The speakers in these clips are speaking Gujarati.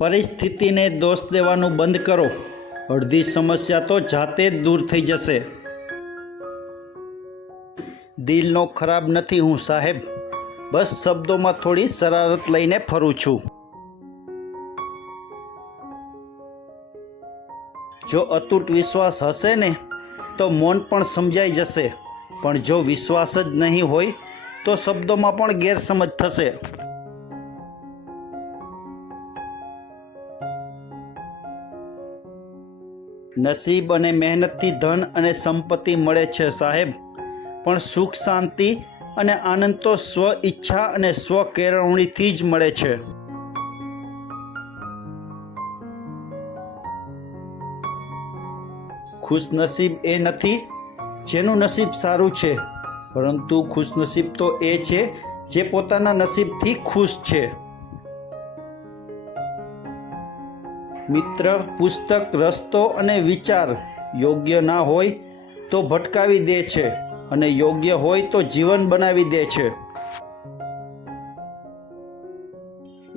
પરિસ્થિતિને દોષ દેવાનું બંધ કરો. અડધી સમસ્યા તો જાતે જ દૂર થઈ જશે. દિલનો ખરાબ નથી હું, સાહેબ. બસ શબ્દોમાં થોડી શરારત લઈને ફરું છું. જો અતૂટ વિશ્વાસ હશે ને, તો મૌન પણ સમજાઈ જશે. પણ જો વિશ્વાસ જ નહીં હોય, તો શબ્દોમાં પણ ગેરસમજ થશે. નસીબ અને મહેનતથી ધન અને સંપત્તિ મળે છે, સાહેબ. પણ સુખ, શાંતિ અને આનંદ તો સ્વ ઈચ્છા અને સ્વ કેળવણીથી જ મળે છે. ખુશનસીબ એ નથી, જેનું નસીબ સારું છે. પરંતુ ખુશનસીબ તો એ છે, જે પોતાના નસીબથી ખુશ છે. મિત્ર, પુસ્તક, રસ્તો અને વિચાર યોગ્ય ના હોય તો ભટકાવી દે છે અને યોગ્ય હોય તો જીવન બનાવી દે છે.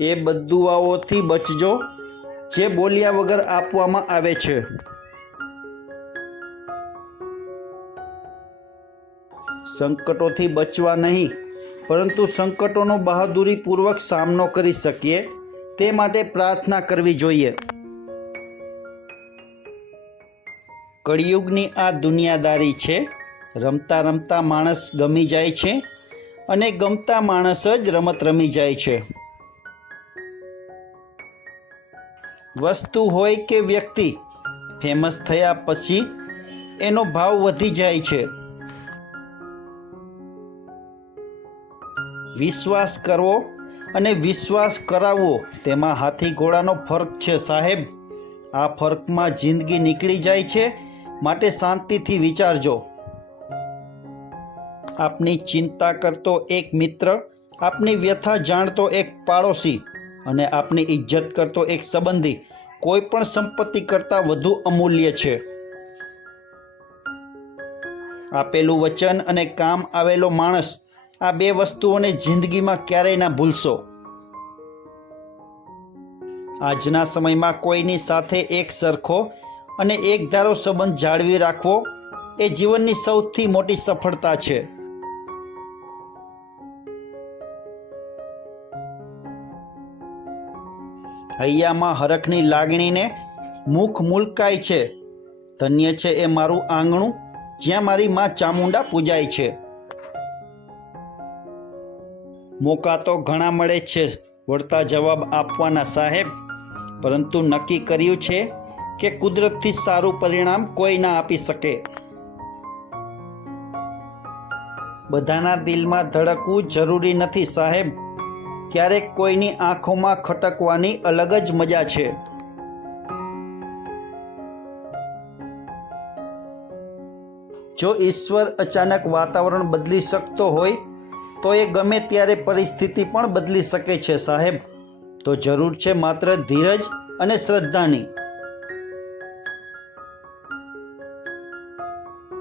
એ બદુઆઓથી બચજો જે બોલ્યા વગર આપવામાં આવે છે. સંકટોથી બચવા નહીં, પરંતુ સંકટોનો બહાદુરીપૂર્વક સામનો કરી શકીએ, તે માટે પ્રાર્થના કરવી જોઈએ. કળિયુગની આ દુનિયાદારી છે. રમતા રમતા માણસ ગમી જાય છે અને ગમતા માણસ જ રમત રમી જાય છે. વસ્તુ હોય કે વ્યક્તિ ફેમસ થયા પછી એનો ભાવ વધી જાય છે. વિશ્વાસ કરવો અને વિશ્વાસ કરાવવો તેમાં હાથી ઘોડાનો ફરક છે સાહેબ. આ ફરકમાં જિંદગી નીકળી જાય છે માટે શાંતિથી વિચારજો. આપની ચિંતા કરતો એક મિત્ર, આપની વ્યથા જાણતો એક પાડોશી અને આપની ઇજ્જત કરતો એક સંબંધી કોઈ પણ સંપત્તિ કરતાં વધુ અમૂલ્ય છે. આપેલું વચન અને કામ આવેલો માણસ આ બે વસ્તુઓને જિંદગીમાં ક્યારેય ના ભૂલશો. આજના સમયમાં કોઈની સાથે એક સરખો અને એક ધારો સંબંધ જાળવી રાખવો એ જીવનની સૌથી મોટી સફળતા છે. હૈયામાં હરખની લાગણીને મુખ મુલકાય છે. ધન્ય છે એ મારું આંગણું જ્યાં મારી માં ચામુંડા પૂજાય છે. મોકા તો ઘણા મળે છે, વળતા જવાબ આપવાના સાહેબ, પરંતુ નક્કી કર્યું છે કે કુદરતથી સારું પરિણામ કોઈ ના આપી શકે. બધાના દિલમાં ધડકવું જરૂરી નથી સાહેબ. ક્યારેક કોઈની આંખોમાં ખટકવાની અલગ જ મજા છે. જો ઈશ્વર અચાનક વાતાવરણ બદલી શકતો હોય, તો એ ગમે ત્યારે પરિસ્થિતિ પણ બદલી શકે છે સાહેબ. તો જરૂર છે માત્ર ધીરજ અને શ્રદ્ધાની.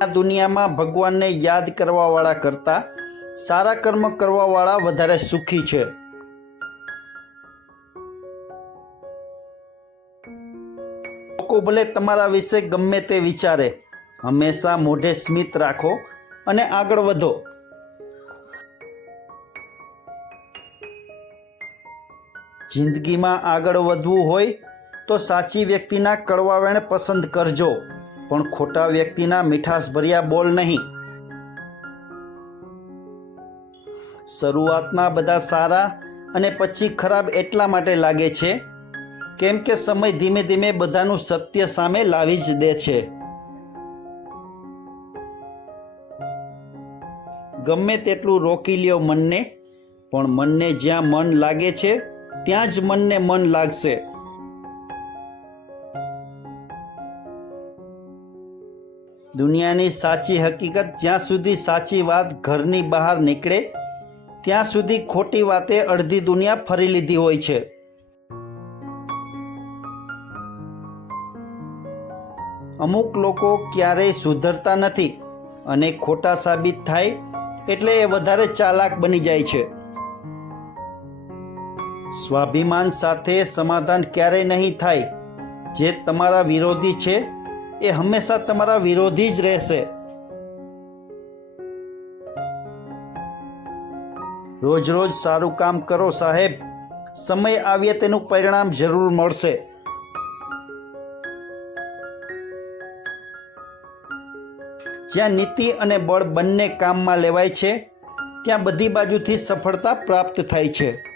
દુનિયામાં ભગવાનને યાદ કરવાવાળા કરતાં સારા કર્મ કરવાવાળા વધારે સુખી છે. લોકો ભલે તમારા વિશે ગમે તે વિચારે, હંમેશા મોઢે સ્મિત રાખો અને આગળ વધો. જિંદગીમાં આગળ વધવું હોય તો સાચી વ્યક્તિના કડવા વેણ પસંદ કરજો. પણ ખોટા વ્યક્તિના મીઠાશભર્યા બોલ નહીં. શરૂઆતમાં બધા સારા અને પછી ખરાબ એટલા માટે લાગે છે કેમ કે સમય ધીમે ધીમે બધાનું સત્ય સામે લાવી જ દે છે. ગમે તેટલું રોકી લ્યો મનને, પણ મનને જ્યાં મન લાગે છે, ત્યાં જ મનને મન લાગશે. દુનિયાની સાચી હકીકત જ્યાં સુધી સાચી વાત ઘરની બહાર નીકળે, ત્યાં સુધી ખોટી વાતે અડધી દુનિયા ફરી લીધી હોય છે. અમુક લોકો ક્યારેય સુધરતા નથી અને ખોટા સાબિત થાય એટલે એ વધારે ચાલાક બની જાય છે. સ્વાભિમાન સાથે સમાધાન ક્યારેય નહીં થાય. જે તમારા વિરોધી છે એ હંમેશા તમારા વિરોધી જ રહેશે. રોજ રોજ સારું કામ કરો સાહેબ. સમય આવ્યે તેનું પરિણામ જરૂર મળશે. જ્યાં નીતિ અને બળ બંને કામમાં લેવાય છે, ત્યાં બધી બાજુથી સફળતા પ્રાપ્ત થાય છે.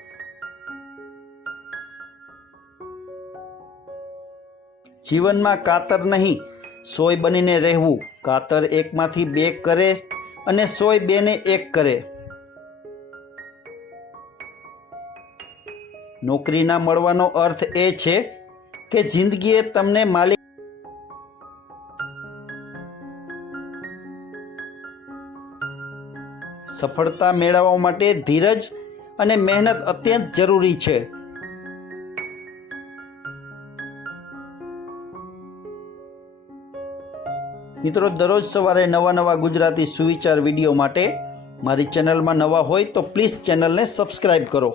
જીવનમાં કાતર નહીં સોય બનીને રહેવું. કાતર એકમાંથી બે કરે અને સોય બેને એક કરે. નોકરીના મળવાનો અર્થ એ છે કે જિંદગીએ તમને માલિક સફળતા મેળવવા માટે ધીરજ અને મહેનત અત્યંત જરૂરી છે. મિત્રો, દરરોજ સવારે નવા નવા ગુજરાતી સુવિચાર વીડિયો માટે મારી ચેનલમાં નવા હોય તો પ્લીઝ ચેનલને સબસ્ક્રાઈબ કરો.